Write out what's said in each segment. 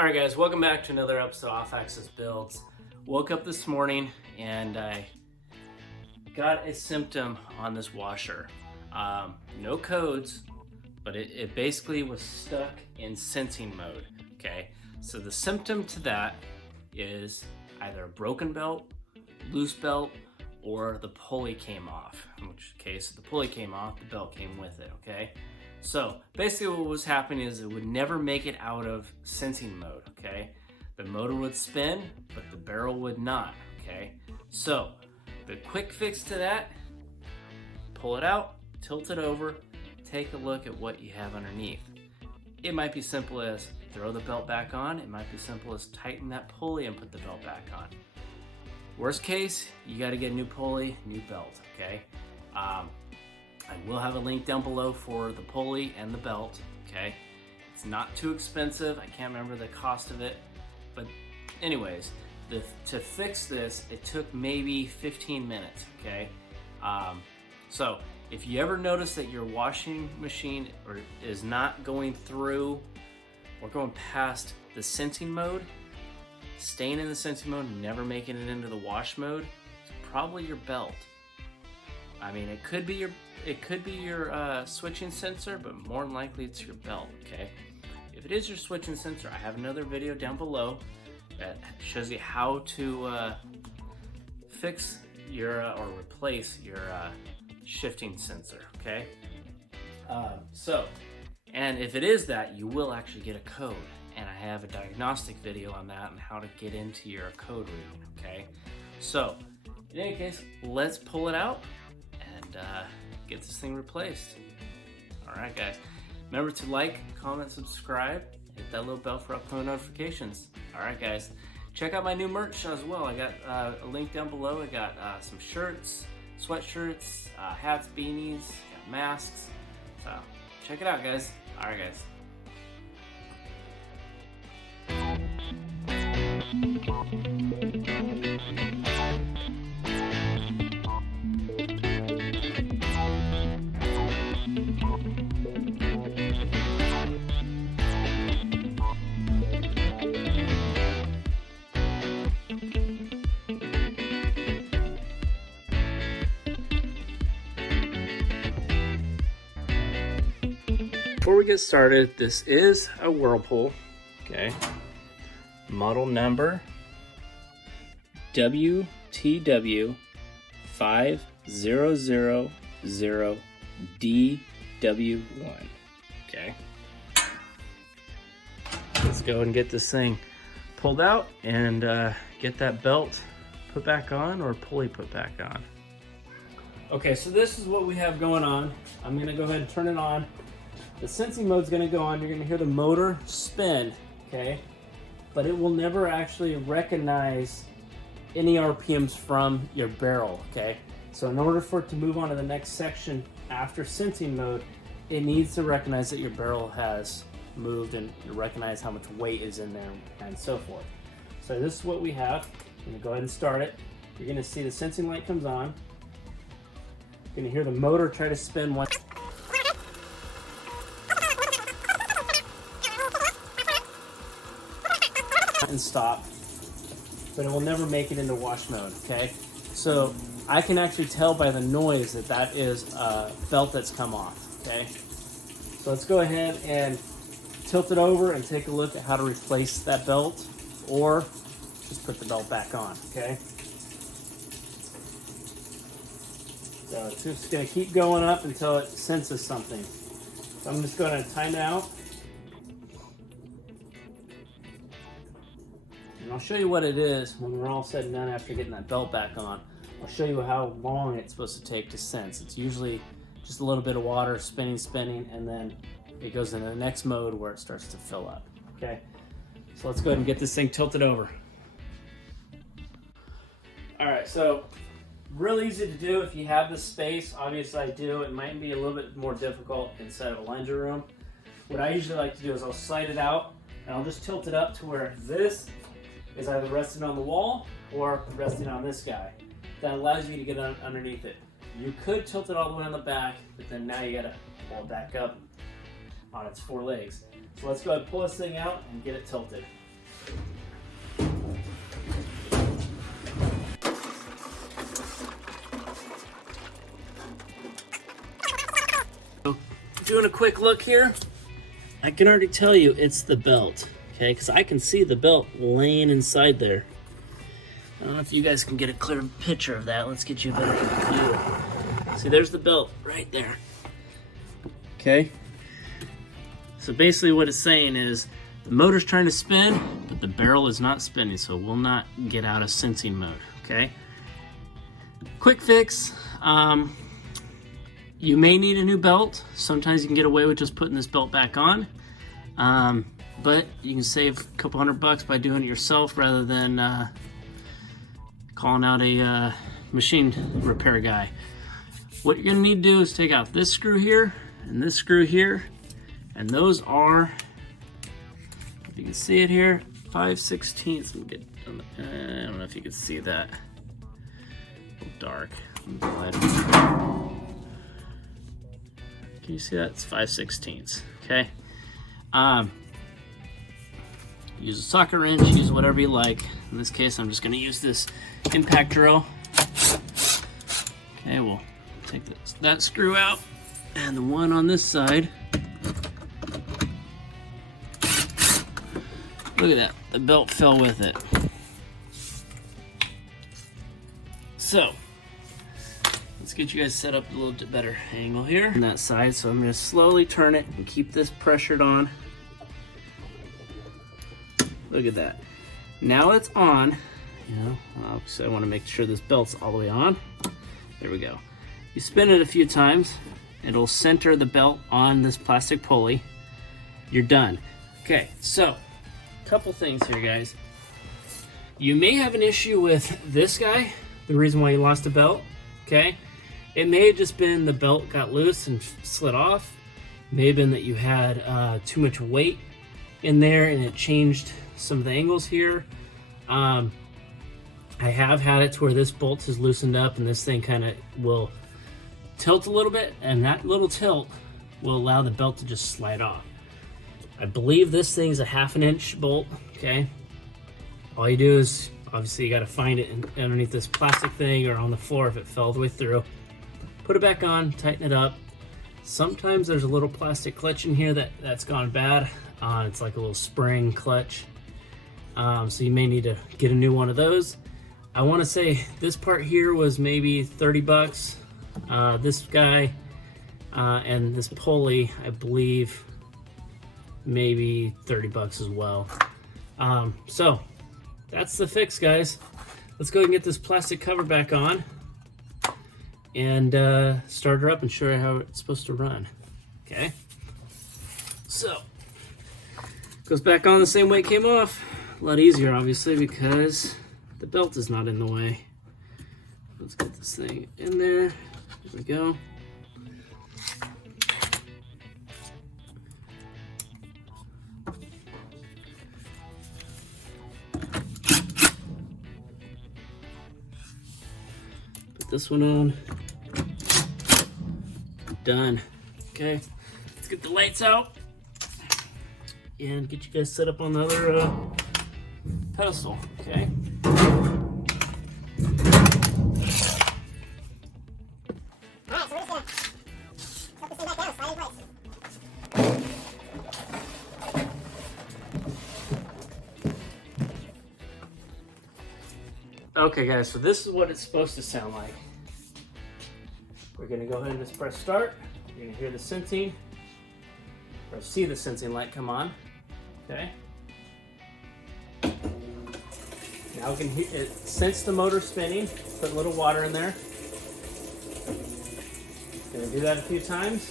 Alright guys, welcome back to another episode of Off Axis Builds. Woke up this morning and I got a symptom on this washer. No codes, but it basically was stuck in sensing mode, okay? So the symptom to that is either a broken belt, loose belt, or the pulley came off. In which case, if the pulley came off, the belt came with it, okay? So basically what was happening is it would never make it out of sensing mode, okay? The motor would spin, but the barrel would not, okay? So the quick fix to that, pull it out, tilt it over, take a look at what you have underneath. It might be simple as throw the belt back on. It might be simple as tighten that pulley and put the belt back on. Worst case, you got to get a new pulley, new belt, okay? I will have a link down below for the pulley and the belt, okay? It's not too expensive. I can't remember the cost of it. But anyways, to fix this, it took maybe 15 minutes, okay? So if you ever notice that your washing machine is not going through or going past the sensing mode, staying in the sensing mode, never making it into the wash mode, it's probably your belt. I mean, it could be your switching sensor, but more than likely it's your belt, okay? If it is your switching sensor, I have another video down below that shows you how to fix your or replace your shifting sensor, okay? And if it is that, you will actually get a code, and I have a diagnostic video on that and how to get into your code reading, okay? So, in any case, let's pull it out and get this thing replaced. Alright guys, remember to like, comment, subscribe, hit that little bell for upcoming notifications. Alright guys, check out my new merch as well. I got a link down below. I got some shirts, sweatshirts, hats, beanies, got masks. So check it out guys. Alright guys. Before we get started, this is a whirlpool, okay? Model number WT5000DW1, okay? Let's go and get this thing pulled out and get that belt put back on or pulley put back on. Okay, so this is what we have going on. I'm gonna go ahead and turn it on. The sensing mode's gonna go on. You're gonna hear the motor spin, okay? But it will never actually recognize any RPMs from your barrel, okay? So in order for it to move on to the next section after sensing mode, it needs to recognize that your barrel has moved and recognize how much weight is in there and so forth. So this is what we have. I'm gonna go ahead and start it. You're gonna see the sensing light comes on. You're gonna hear the motor try to spin once. And stop, but it will never make it into wash mode, okay? So I can actually tell by the noise that that is a belt that's come off, okay? So let's go ahead and tilt it over and take a look at how to replace that belt or just put the belt back on, okay? So it's just gonna keep going up until it senses something. So I'm just gonna time it out. And I'll show you what it is when we're all said and done after getting that belt back on. I'll show you how long it's supposed to take to sense. It's usually just a little bit of water spinning, and then it goes into the next mode where it starts to fill up, okay? So let's go ahead and get this thing tilted over. All right, so real easy to do if you have the space. Obviously I do. It might be a little bit more difficult inside of a laundry room. What I usually like to do is I'll slide it out and I'll just tilt it up to where this is either resting on the wall or resting on this guy. That allows you to get underneath it. You could tilt it all the way on the back, but then now you gotta pull it back up on its four legs. So let's go ahead and pull this thing out and get it tilted. Doing a quick look here, I can already tell you it's the belt, okay? Because I can see the belt laying inside there. I don't know if you guys can get a clear picture of that. Let's get you a better view. See, there's the belt right there. Okay? So basically what it's saying is the motor's trying to spin, but the barrel is not spinning, so it will not get out of sensing mode, okay? Quick fix. You may need a new belt. Sometimes you can get away with just putting this belt back on. But you can save a couple $100 by doing it yourself rather than calling out a machine repair guy. What you're gonna need to do is take out this screw here and this screw here, and those are, if you can see it here, 5/16. Let me get on the, I don't know if you can see that. A little dark. Can you see that? It's 5/16. Okay. Use a socket wrench, use whatever you like. In this case, I'm just going to use this impact drill. Okay, we'll take that screw out, and the one on this side. Look at that, the belt fell with it. So, let's get you guys set up a little bit better angle here on that side. So I'm going to slowly turn it and keep this pressured on. Look at that. Now it's on. You know, obviously I want to make sure this belt's all the way on. There we go. You spin it a few times, it'll center the belt on this plastic pulley. You're done. Okay, so a couple things here, guys. You may have an issue with this guy, the reason why you lost a belt. Okay, it may have just been the belt got loose and slid off. It may have been that you had too much weight in there and it changed some of the angles here. I have had it to where this bolt has loosened up and this thing kind of will tilt a little bit, and that little tilt will allow the belt to just slide off. I believe this thing's a 1/2 inch bolt. Okay, all you do is obviously you got to find it underneath this plastic thing or on the floor if it fell all the way through. Put it back on, tighten it up. Sometimes there's a little plastic clutch in here that's gone bad. It's like a little spring clutch. So you may need to get a new one of those. I want to say this part here was maybe $30. This guy and this pulley, I believe, maybe $30 as well. So that's the fix, guys. Let's go ahead and get this plastic cover back on and start her up and show you how it's supposed to run. Okay. So goes back on the same way it came off. A lot easier, obviously, because the belt is not in the way. Let's get this thing in there. There we go. Put this one on. Done. Okay, let's get the lights out and get you guys set up on the other pedestal. Okay. Okay guys, so this is what it's supposed to sound like. We're gonna go ahead and just press start. You're gonna hear the sensing, or see the sensing light come on. Okay. Now we can hear it, sense the motor spinning. Put a little water in there. Gonna do that a few times.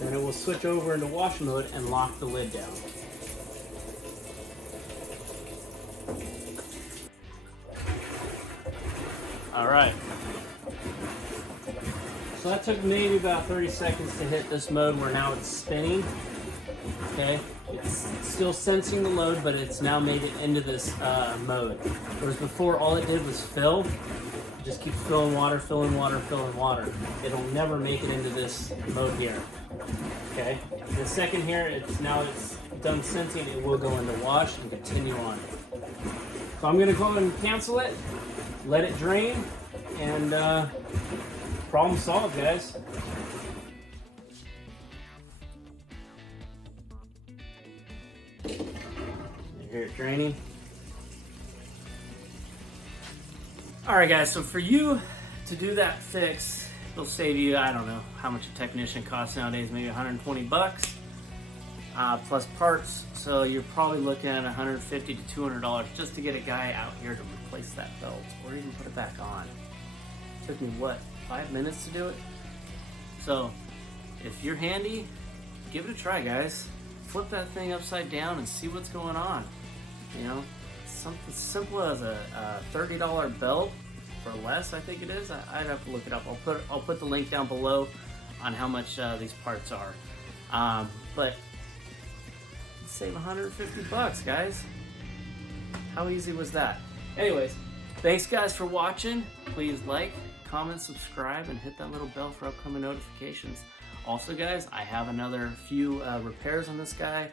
Then it will switch over into wash mode and lock the lid down. All right. So that took maybe about 30 seconds to hit this mode where now it's spinning. Okay, it's still sensing the load, but it's now made it into this mode. Whereas before, all it did was fill, just keep filling water, filling water, filling water. It'll never make it into this mode here. Okay. The second here, now it's done sensing, it will go into wash and continue on. So I'm gonna go ahead and cancel it, let it drain, and problem solved, guys. You hear it draining. All right, guys, so for you to do that fix, it'll save you, I don't know how much a technician costs nowadays, maybe 120 bucks plus parts. So you're probably looking at $150 to $200 just to get a guy out here to replace that belt or even put it back on. It took me, what, 5 minutes to do it? So if you're handy, give it a try, guys. Flip that thing upside down and see what's going on. You know, something simple as a $30 belt or less, I think it is. I'd have to look it up. I'll put the link down below on how much these parts are. But save 150 bucks, guys. How easy was that? Anyways, thanks guys for watching. Please like, comment, subscribe, and hit that little bell for upcoming notifications. Also, guys, I have another few repairs on this guy.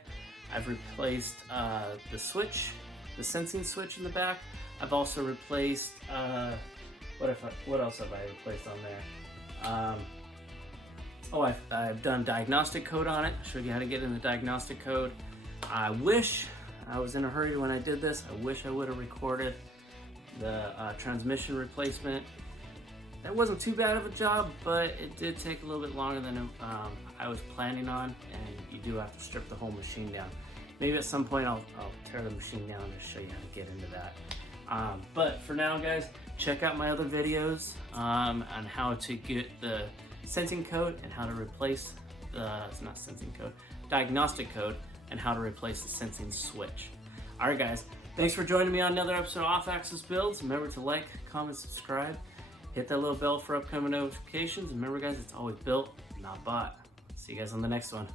I've replaced the switch, the sensing switch in the back. I've also replaced, what else have I replaced on there? I've done diagnostic code on it. Showed you how to get in the diagnostic code. I wish I was in a hurry when I did this. I wish I would have recorded the transmission replacement. That wasn't too bad of a job, but it did take a little bit longer than I was planning on, and you do have to strip the whole machine down. Maybe at some point I'll tear the machine down to show you how to get into that. But for now, guys, check out my other videos on how to get the sensing code and how to replace the, it's not sensing code, diagnostic code, and how to replace the sensing switch. All right, guys, thanks for joining me on another episode of Off Axis Builds. Remember to like, comment, subscribe. Hit that little bell for upcoming notifications. Remember, guys, it's always built, not bought. See you guys on the next one.